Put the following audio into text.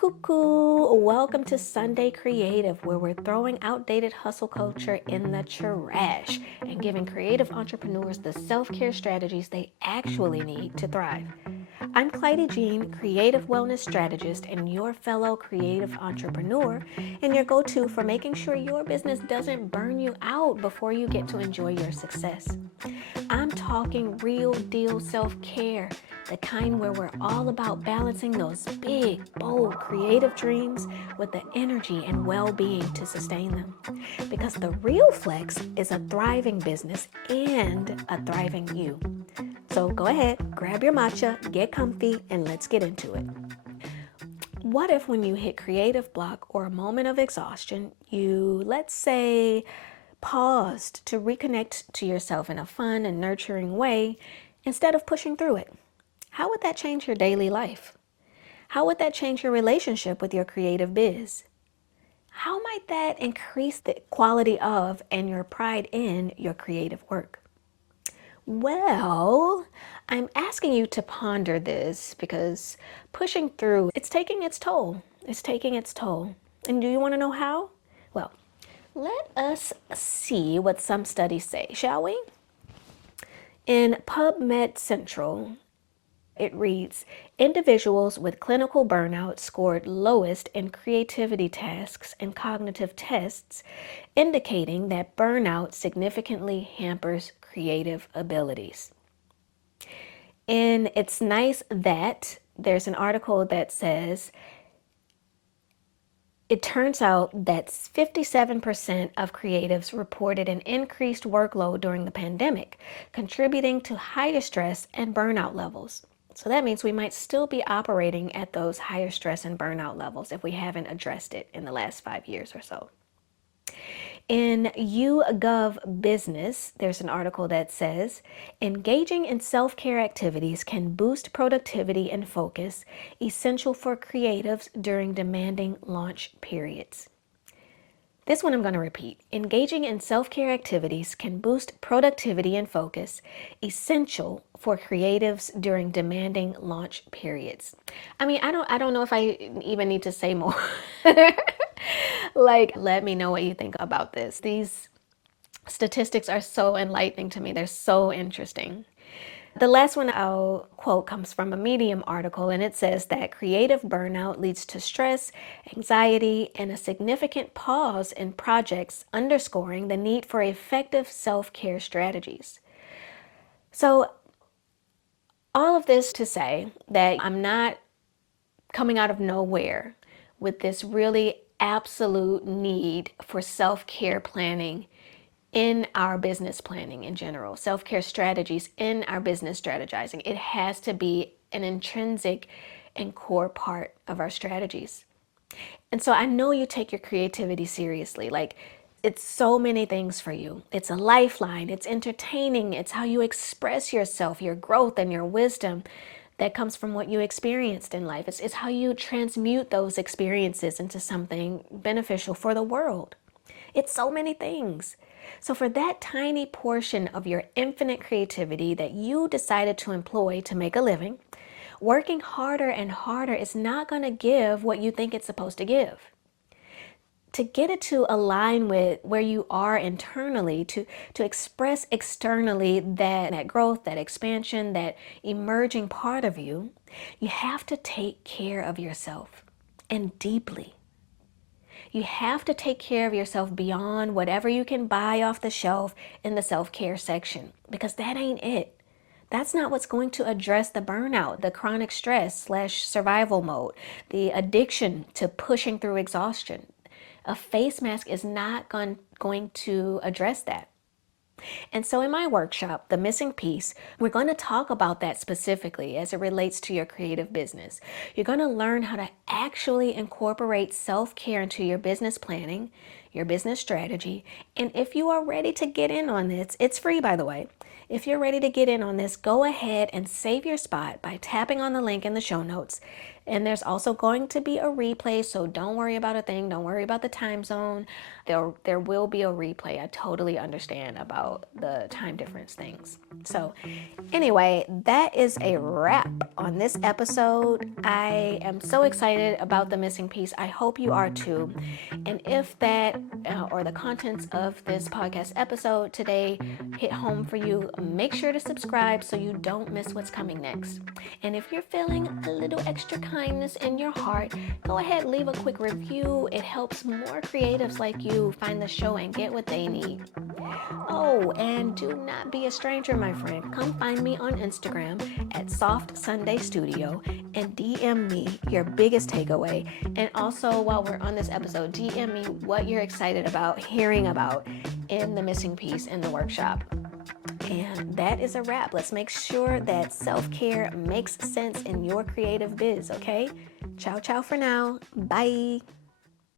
Cuckoo! Welcome to Sunday Creative, where we're throwing outdated hustle culture in the trash and giving creative entrepreneurs the self-care strategies they actually need to thrive. I'm Clyde Jean, creative wellness strategist and your fellow creative entrepreneur, and your go-to for making sure your business doesn't burn you out before you get to enjoy your success. I'm talking real deal self-care, the kind where we're all about balancing those big, bold, creative dreams with the energy and well-being to sustain them. Because the real flex is a thriving business and a thriving you. So go ahead, grab your matcha, get comfy, and let's get into it. What if when you hit creative block or a moment of exhaustion, you, let's say, paused to reconnect to yourself in a fun and nurturing way instead of pushing through it? How would that change your daily life? How would that change your relationship with your creative biz? How might that increase the quality of and your pride in your creative work? Well, I'm asking you to ponder this because pushing through, it's taking its toll. It's taking its toll. And do you want to know how? Well, let us see what some studies say, shall we? In PubMed Central, it reads, individuals with clinical burnout scored lowest in creativity tasks and cognitive tests, indicating that burnout significantly hampers creative abilities. And it's nice that there's an article that says, it turns out that 57% of creatives reported an increased workload during the pandemic, contributing to higher stress and burnout levels. So that means we might still be operating at those higher stress and burnout levels if we haven't addressed it in the last 5 years or so. In YouGov Business, there's an article that says, engaging in self-care activities can boost productivity and focus, essential for creatives during demanding launch periods. This one I'm going to repeat. Engaging in self-care activities can boost productivity and focus, essential for creatives during demanding launch periods. I mean, I don't know if I even need to say more. Like, let me know what you think about this. These statistics are so enlightening to me. They're so interesting. The last one I'll quote comes from a Medium article, and it says that creative burnout leads to stress, anxiety, and a significant pause in projects, underscoring the need for effective self-care strategies. So all of this to say that I'm not coming out of nowhere with this really absolute need for self-care planning in our business planning in general, self-care strategies in our business strategizing. It has to be an intrinsic and core part of our strategies. And so I know you take your creativity seriously. Like, it's so many things for you. It's a lifeline, it's entertaining, it's how you express yourself, your growth and your wisdom that comes from what you experienced in life. It's how you transmute those experiences into something beneficial for the world. It's so many things. So for that tiny portion of your infinite creativity that you decided to employ to make a living, working harder and harder is not going to give what you think it's supposed to give. To get it to align with where you are internally, to express externally that growth, that expansion, that emerging part of you, you have to take care of yourself, and deeply. You have to take care of yourself beyond whatever you can buy off the shelf in the self-care section, because that ain't it. That's not what's going to address the burnout, the chronic stress / survival mode, the addiction to pushing through exhaustion. A face mask is not going to address that. And so in my workshop, The Missing Piece, we're going to talk about that specifically as it relates to your creative business. You're going to learn how to actually incorporate self-care into your business planning, your business strategy. And if you are ready to get in on this, it's free, by the way. If you're ready to get in on this, go ahead and save your spot by tapping on the link in the show notes. And there's also going to be a replay, so don't worry about a thing. Don't worry about the time zone. There will be a replay. I totally understand about the time difference things. So anyway, that is a wrap on this episode. I am so excited about the missing piece. I hope you are too. And if that or the contents of this podcast episode today hit home for you, make sure to subscribe so you don't miss what's coming next. And if you're feeling a little extra kindness in your heart, go ahead, leave a quick review. It helps more creatives like you find the show and get what they need. Oh, and do not be a stranger, my friend. Come find me on Instagram at Soft Sunday Studio and DM me your biggest takeaway. And also, while we're on this episode, DM me what you're excited about hearing about in the missing piece in the workshop. And that is a wrap. Let's make sure that self-care makes sense in your creative biz, okay? Ciao, ciao for now. Bye.